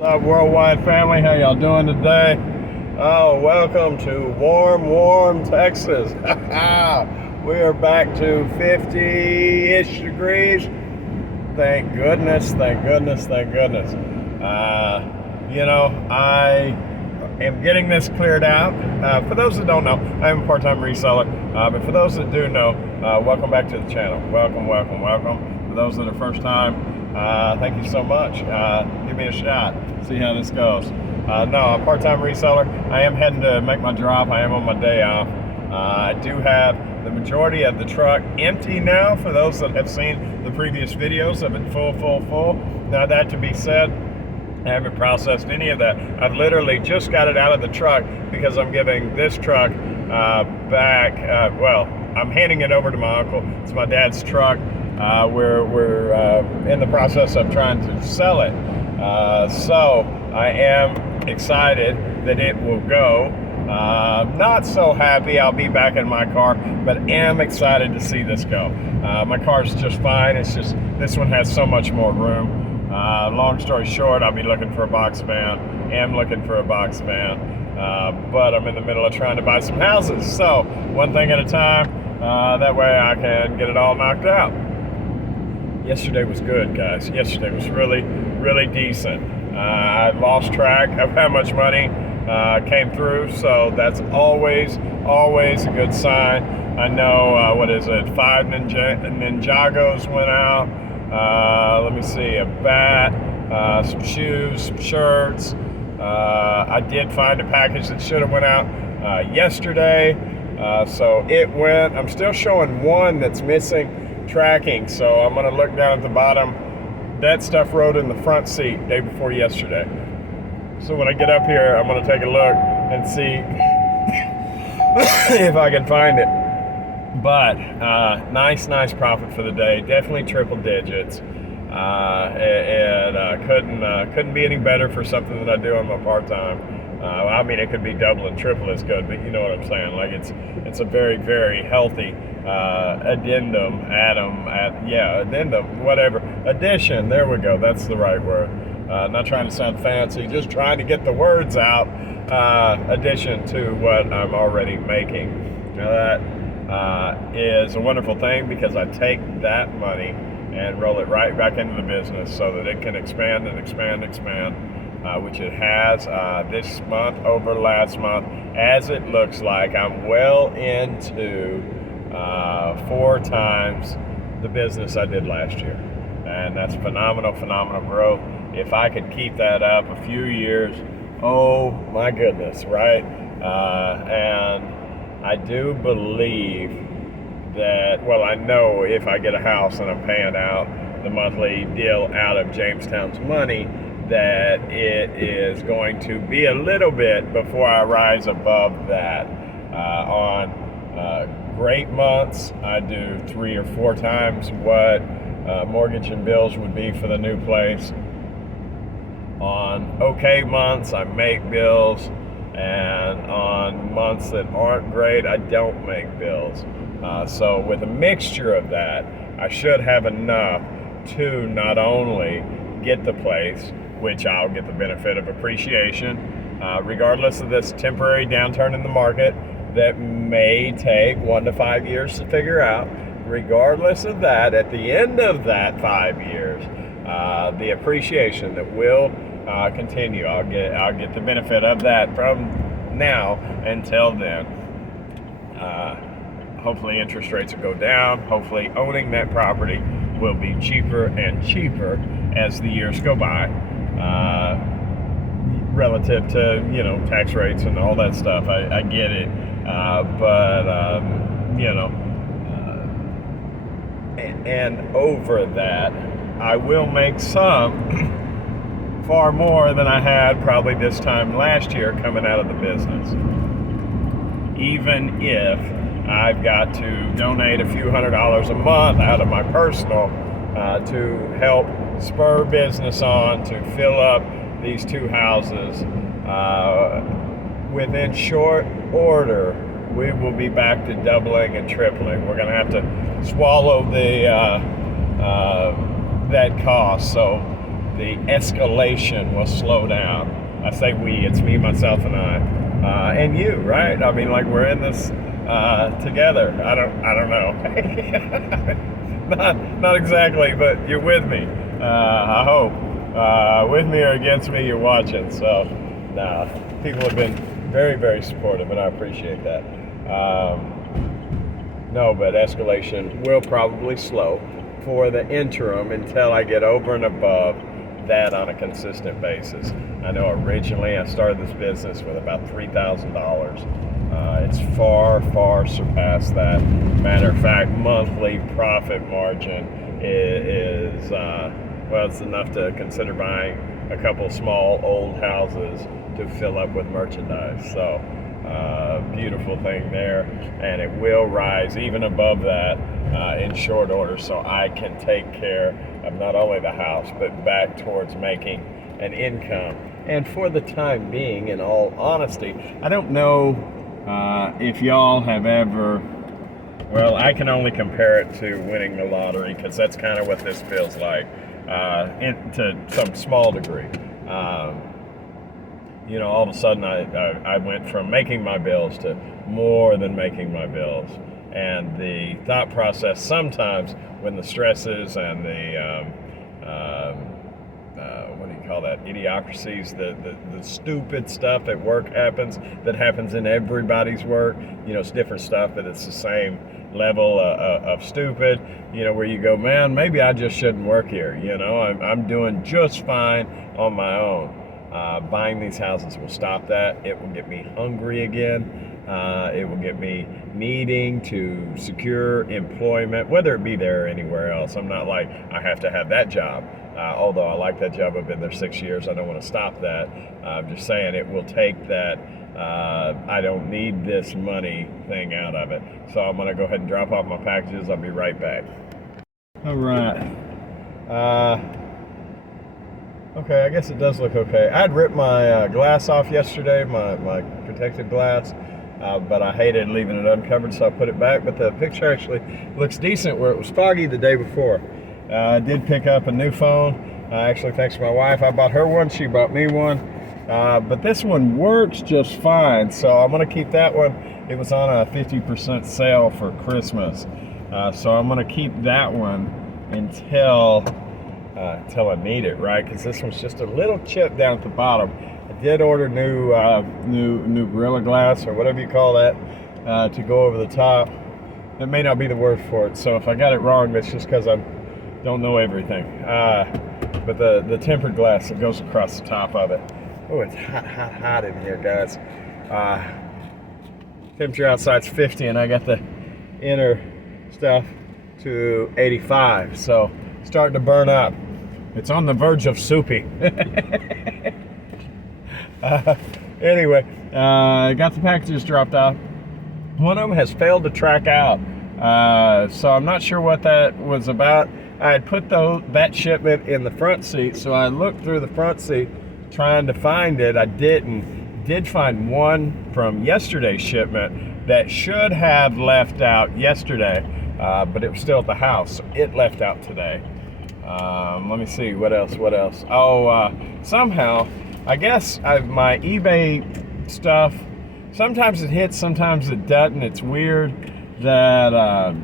What's up, worldwide family? How y'all doing today? Oh, welcome to warm Texas. We are back to 50-ish degrees. Thank goodness. I am getting this cleared out. For those that don't know, I'm a part-time reseller. But for those that do know, welcome back to the channel. Welcome. For those that are first time, thank you so much. Give me a shot. See how this goes. No, I'm a part-time reseller. I am heading to make my drop. I am on my day off. I do have the majority of the truck empty now. For those that have seen the previous videos, I've been full. Now, that to be said, I haven't processed any of that. I've literally just got it out of the truck because I'm giving this truck back. I'm handing it over to my uncle. It's my dad's truck. We're in the process of trying to sell it. So I am excited that it will go. Not so happy I'll be back in my car, but am excited to see this go. My car's just fine. It's just this one has so much more room. Long story short, I'll be looking for a box van. Am looking for a box van, but I'm in the middle of trying to buy some houses. So one thing at a time. That way I can get it all knocked out. Yesterday was good, guys. Yesterday was really decent. I lost track of how much money came through, so that's always a good sign. I know, 5 Ninjagos went out. Let me see, a bat, some shoes, some shirts. I did find a package that should have went out yesterday, so it went. I'm still showing one that's missing tracking, so I'm going to look down at the bottom. That stuff rode in the front seat day before yesterday. So when I get up here, I'm going to take a look and see if I can find it. But nice profit for the day. Definitely triple digits. Couldn't be any better for something that I do on my part-time. I mean, it could be double and triple as good, but you know what I'm saying. Like it's a very healthy addition. There we go. That's the right word. Not trying to sound fancy, just trying to get the words out. Addition to what I'm already making. Now that is a wonderful thing because I take that money and roll it right back into the business so that it can expand, which it has this month over last month. As it looks like I'm well into 4 times the business I did last year. And that's phenomenal growth. If I could keep that up a few years, oh my goodness, right? And I do believe that, I know if I get a house and I'm paying out the monthly deal out of Jamestown's money, that it is going to be a little bit before I rise above that. On great months, I do 3 or 4 times what mortgage and bills would be for the new place. On okay months, I make bills, and on months that aren't great, I don't make bills. So with a mixture of that, I should have enough to not only get the place, which I'll get the benefit of appreciation, regardless of this temporary downturn in the market that may take 1 to 5 years to figure out. Regardless of that, at the end of that 5 years, the appreciation that will continue, I'll get the benefit of that from now until then. Hopefully interest rates will go down. Hopefully owning that property will be cheaper and cheaper as the years go by, relative to tax rates and all that stuff. I get it, and over that, I will make some far more than I had probably this time last year coming out of the business. Even if I've got to donate a few $100s a month out of my personal to help spur business on, to fill up these 2 houses. Within short order, we will be back to doubling and tripling. We're going to have to swallow that cost. So the escalation will slow down. I say we, it's me, myself, and I, and you, right? I mean, like we're in this together. I don't know. not exactly, but you're with me. I hope. With me or against me, you're watching. So, people have been very, very supportive, and I appreciate that. No, but escalation will probably slow for the interim until I get over and above that on a consistent basis. I know originally I started this business with about $3,000. It's far surpassed that. Matter of fact, monthly profit margin is well, it's enough to consider buying a couple small old houses to fill up with merchandise. So beautiful thing there, and it will rise even above that in short order, so I can take care of not only the house but back towards making an income. And for the time being, in all honesty, I don't know if y'all have ever, well, I can only compare it to winning the lottery, because that's kind of what this feels like, to some small degree. You know, all of a sudden I went from making my bills to more than making my bills. And the thought process sometimes, when the stresses and the, what do you call that, idiocracies, the stupid stuff at work that happens in everybody's work. You know, it's different stuff, but it's the same level of stupid, you know, where you go, man, maybe I just shouldn't work here. You know, I'm doing just fine on my own. Buying these houses will stop that. It will get me hungry again. It will get me needing to secure employment, whether it be there or anywhere else. I'm not like, I have to have that job. Although I like that job, I've been there 6 years. I don't want to stop that. I'm just saying it will take that I don't need this money thing out of it. So I'm going to go ahead and drop off my packages. I'll be right back. All right. Okay, I guess it does look okay. I'd ripped my glass off yesterday, my protective glass, but I hated leaving it uncovered, so I put it back. But the picture actually looks decent where it was foggy the day before. I did pick up a new phone. Actually, thanks to my wife. I bought her one, she bought me one. But this one works just fine, so I'm going to keep that one. It was on a 50% sale for Christmas. So I'm going to keep that one until I need it, right? Because this one's just a little chip down at the bottom. I did order new Gorilla Glass, or whatever you call that, to go over the top. That may not be the word for it, so if I got it wrong, that's just because I don't know everything. But the tempered glass that goes across the top of it. Oh, it's hot in here, guys. Temperature outside's 50, and I got the inner stuff to 85, so it's starting to burn up. It's on the verge of soupy. Anyway, got the packages dropped off. One of them has failed to track out, so I'm not sure what that was about. I had put that shipment in the front seat, so I looked through the front seat trying to find it. I did find one from yesterday's shipment that should have left out yesterday, but it was still at the house, so it left out today. Let me see, what else? Oh, somehow, I guess my eBay stuff, sometimes it hits, sometimes it doesn't. It's weird that,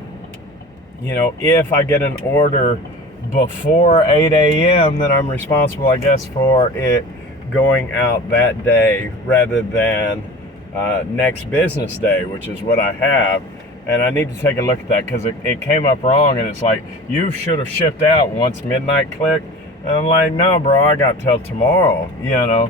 you know, if I get an order before 8 a.m., then I'm responsible, I guess, for it going out that day rather than next business day, which is what I have. And I need to take a look at that, because it came up wrong, and it's like, you should have shipped out once midnight clicked. And I'm like, no, bro, I got till tomorrow, you know.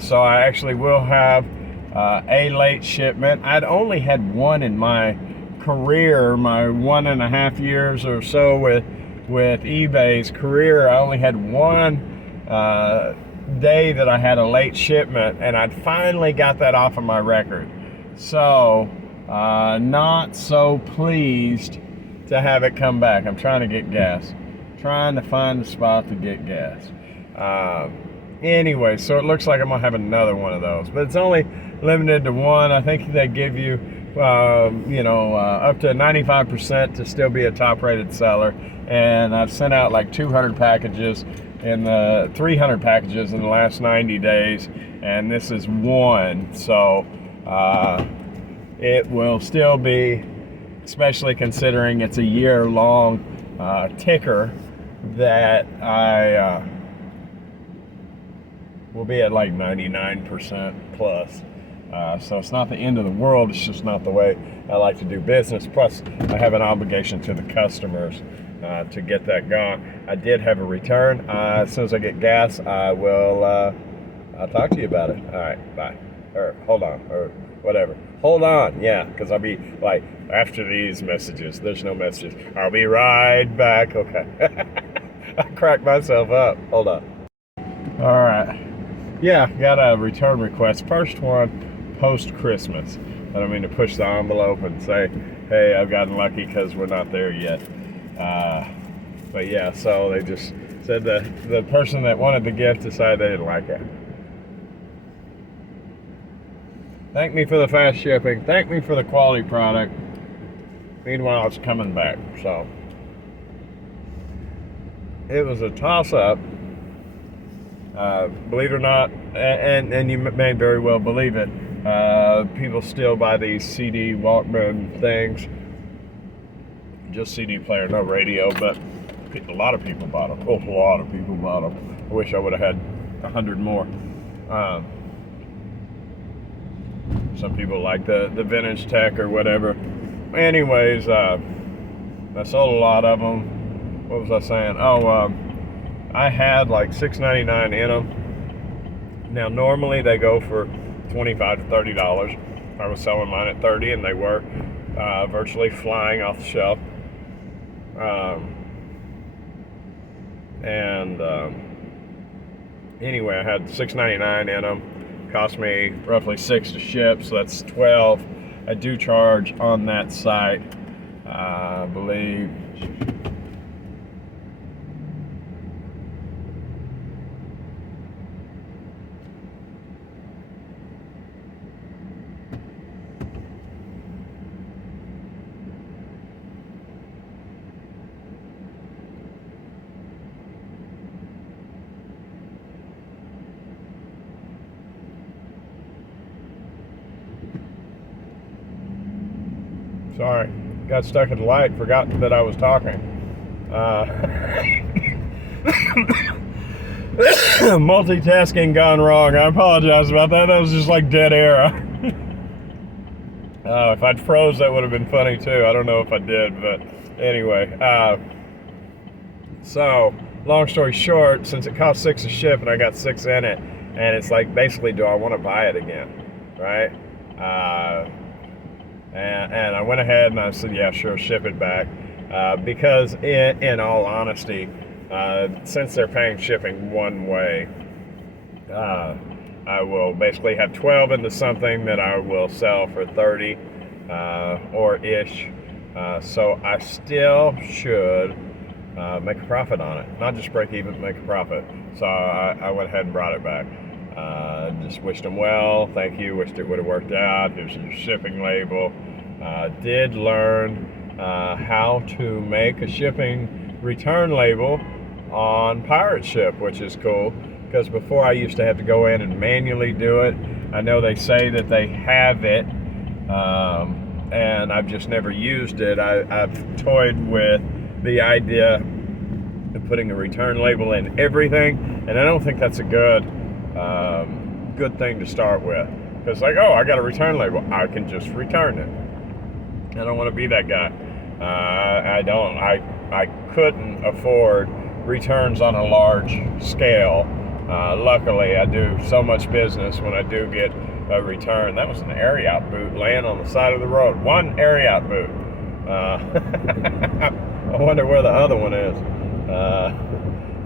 So I actually will have a late shipment. I'd only had one in my career, my 1.5 years or so with eBay's career. I only had one day that I had a late shipment, and I'd finally got that off of my record. So not so pleased to have it come back. I'm trying to get gas, trying to find a spot to get gas. Anyway, so it looks like I'm gonna have another one of those, but it's only limited to one. I think they give you you know, up to 95% to still be a top rated seller, and I've sent out like 200 packages. in the 300 packages in the last 90 days, and this is one. So it will still be, especially considering it's a year-long ticker, that I will be at like 99% plus. So it's not the end of the world, it's just not the way I like to do business. Plus, I have an obligation to the customers to get that going. I did have a return. As soon as I get gas, I will I'll talk to you about it. All right, bye. Or hold on, or whatever. Hold on, yeah, because I'll be like, after these messages, there's no messages. I'll be right back. Okay. I cracked myself up. Hold on. All right. Yeah, got a return request. First one, post-Christmas. I don't mean to push the envelope and say, hey, I've gotten lucky, because we're not there yet. But yeah, so they just said that the person that wanted the gift decided they didn't like it. Thank me for the fast shipping. Thank me for the quality product. Meanwhile, it's coming back. So it was a toss-up. Believe it or not, and you may very well believe it, people still buy these CD Walkman things. Just CD player, no radio, but a lot of people bought them. Oh, a lot of people bought them. I wish I would have had 100 more. Some people like the vintage tech or whatever. Anyways, I sold a lot of them. What was I saying? Oh, I had like $6.99 in them. Now, normally they go for $25 to $30. I was selling mine at $30, and they were virtually flying off the shelf. Anyway, I had $6.99 in them. Cost me roughly $6 to ship, so that's $12. I do charge on that site, I believe. Sorry, got stuck at the light, forgot that I was talking. Multitasking gone wrong. I apologize about that. That was just like dead air. If I'd froze, that would have been funny too. I don't know if I did, but anyway. So, long story short, since it cost $6 to ship and I got 6 in it, and it's like, basically, do I want to buy it again, right? And I went ahead and I said, yeah, sure, ship it back. Because in all honesty, since they're paying shipping one way, I will basically have 12 into something that I will sell for 30 or ish. So I still should make a profit on it. Not just break even, but make a profit. So I went ahead and brought it back. Just wished them well. Thank you. Wished it would have worked out. Here's your shipping label. Did learn how to make a shipping return label on Pirate Ship, which is cool, because before I used to have to go in and manually do it. I know they say that they have it, and I've just never used it. I've toyed with the idea of putting a return label in everything, and I don't think that's a good thing to start with. Because like, oh, I got a return label, I can just return it. I don't want to be that guy. I couldn't afford returns on a large scale. Luckily, I do so much business when I do get a return. That was an air-out boot laying on the side of the road. One air-out boot. I wonder where the other one is.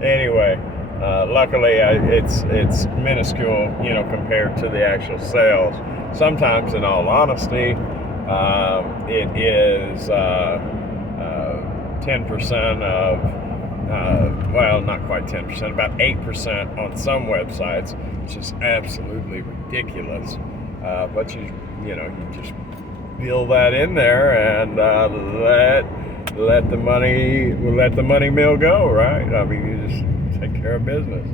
Anyway, luckily it's minuscule, compared to the actual sales. Sometimes, in all honesty, it is 10% of, well, not quite 10%, about 8% on some websites, which is absolutely ridiculous. But you just build that in there and let the money mill go, right? I mean, you just take care of business.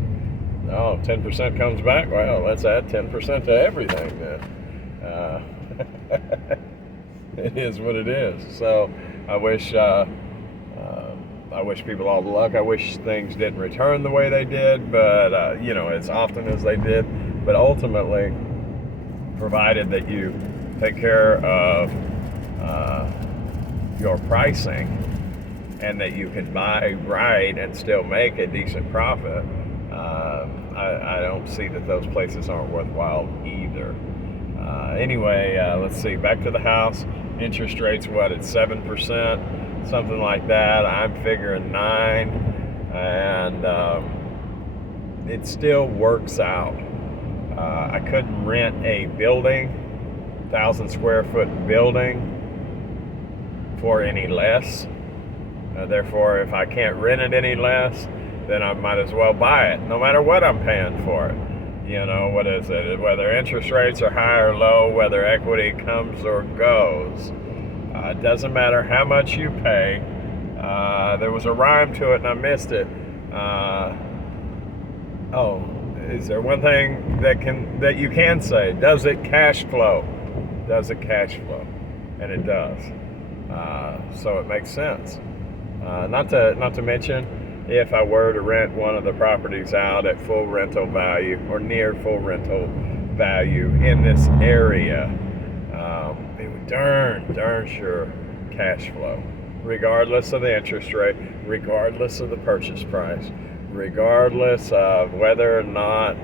No, 10% comes back. Well, let's add 10% to everything then. It is what it is. So I wish people all the luck. I wish things didn't return the way they did, but as often as they did. But ultimately, provided that you take care of your pricing and that you can buy right and still make a decent profit, I don't see that those places aren't worthwhile either. Anyway, let's see. Back to the house. Interest rates, what, at 7%, something like that. I'm figuring 9%, and it still works out. I couldn't rent a building, 1,000 square foot building, for any less. Therefore, if I can't rent it any less, then I might as well buy it, no matter what I'm paying for it. What is it? Whether interest rates are high or low, whether equity comes or goes. It doesn't matter how much you pay. There was a rhyme to it and I missed it. Is there one thing that you can say? Does it cash flow? Does it cash flow? And it does. So it makes sense. Not to mention, if I were to rent one of the properties out at full rental value or near full rental value in this area, it would darn sure cash flow, regardless of the interest rate, regardless of the purchase price, regardless of whether or not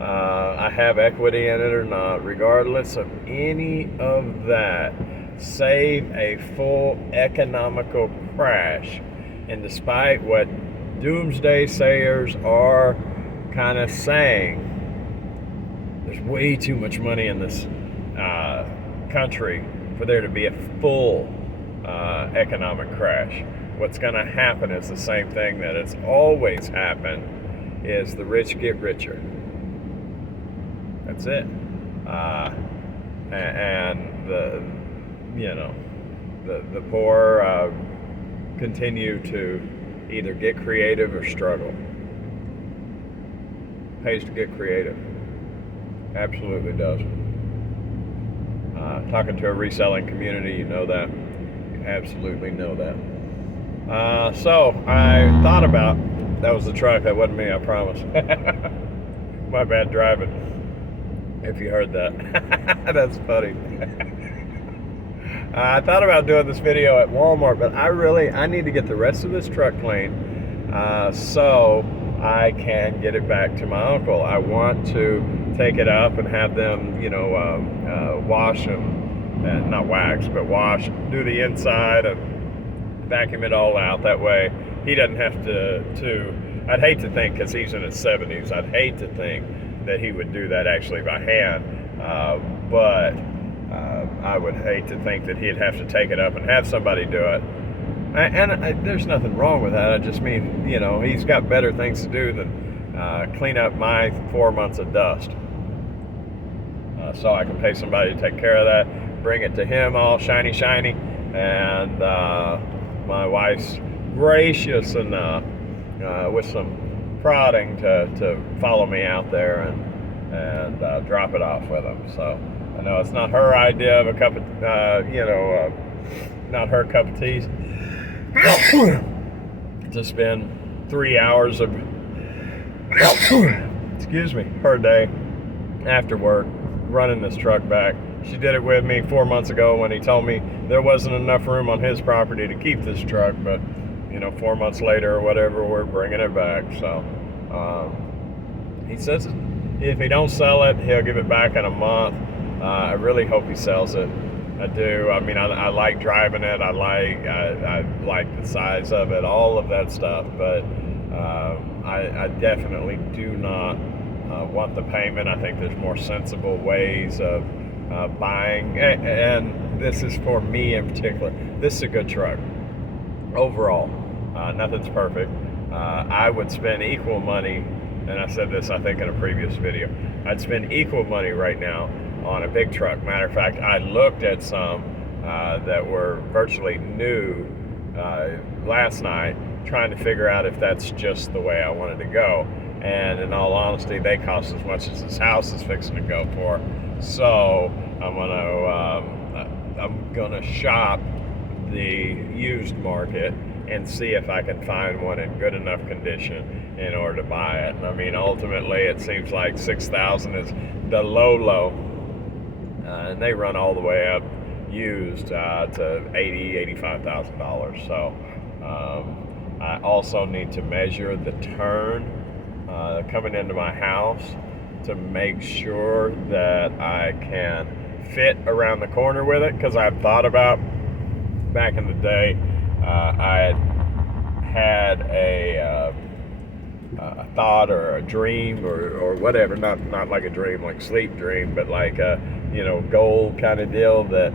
I have equity in it or not, regardless of any of that, save a full economical crash. And despite what doomsday sayers are kind of saying, there's way too much money in this country for there to be a full economic crash. What's going to happen is the same thing that has always happened, is the rich get richer. That's it. And the poor continue to either get creative or struggle. Pays to get creative. Absolutely does. Talking to a reselling community, you know that. You absolutely know that. So I thought about, that was the truck, that wasn't me, I promise. My bad driving, if you heard that. That's funny. I thought about doing this video at Walmart, but I need to get the rest of this truck clean so I can get it back to my uncle. I want to take it up and have them, wash and not wax, but wash, do the inside and vacuum it all out. That way he doesn't have to I'd hate to think, because he's in his 70s, I'd hate to think that he would do that actually by hand, but I would hate to think that he'd have to take it up and have somebody do it. And there's nothing wrong with that. I just mean, he's got better things to do than clean up my 4 months of dust. So I can pay somebody to take care of that, bring it to him all shiny, and my wife's gracious enough with some prodding to follow me out there and drop it off with him. So I know it's not her idea of a cup of, not her cup of tea. To spend 3 hours of, her day after work running this truck back. She did it with me 4 months ago when he told me there wasn't enough room on his property to keep this truck, but 4 months later or whatever, we're bringing it back. So he says if he don't sell it, he'll give it back in a month. I really hope he sells it. I do. I mean, I like driving it. I like the size of it, all of that stuff. But I definitely do not want the payment. I think there's more sensible ways of buying. And this is for me in particular. This is a good truck overall. Nothing's perfect. I would spend equal money, and I said this, I think, in a previous video. I'd spend equal money right now on a big truck. Matter of fact, I looked at some that were virtually new last night, trying to figure out if that's just the way I wanted to go. And in all honesty, they cost as much as this house is fixing to go for. So I'm gonna shop the used market and see if I can find one in good enough condition in order to buy it. I mean, ultimately, it seems like $6,000 is the low, and they run all the way up used to $85,000. So I also need to measure the turn coming into my house to make sure that I can fit around the corner with it, because I've thought about, back in the day, I had a thought or a dream or whatever, not like a dream, like sleep dream, but like a goal kind of deal, that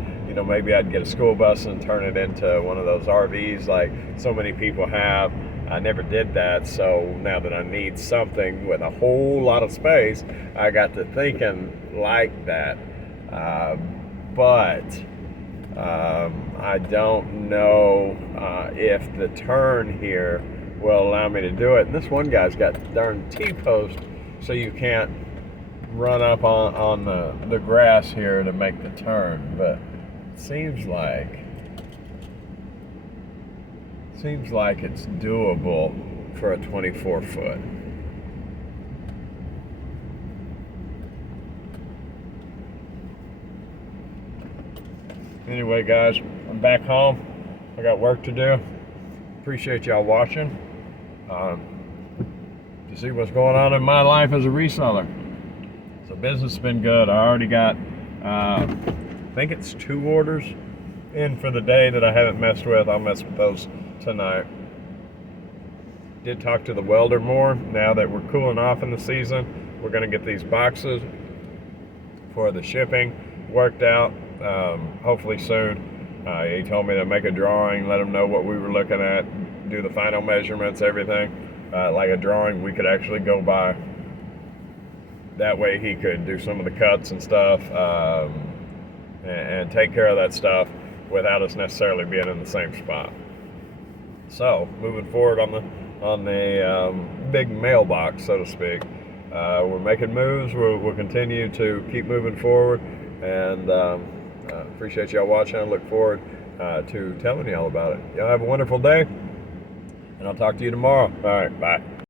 maybe I'd get a school bus and turn it into one of those RVs like so many people have. I never did that, so now that I need something with a whole lot of space, I got to thinking like that. But I don't know if the turn here will allow me to do it. And this one guy's got darn T-post, so you can't run up on the grass here to make the turn. But it seems like it's doable for a 24-foot. Anyway, guys, I'm back home. I got work to do. Appreciate y'all watching. To see what's going on in my life as a reseller. So business has been good. I already got, I think it's 2 orders in for the day that I haven't messed with. I'll mess with those tonight. Did talk to the welder more. Now that we're cooling off in the season, we're going to get these boxes for the shipping worked out, hopefully soon. He told me to make a drawing, let him know what we were looking at, do the final measurements, everything, like a drawing we could actually go by. That way he could do some of the cuts and stuff, and take care of that stuff without us necessarily being in the same spot. So moving forward on the big mailbox, so to speak, we're making moves. We'll continue to keep moving forward, and appreciate y'all watching. I look forward to telling y'all about it. Y'all have a wonderful day, and I'll talk to you tomorrow. All right, bye.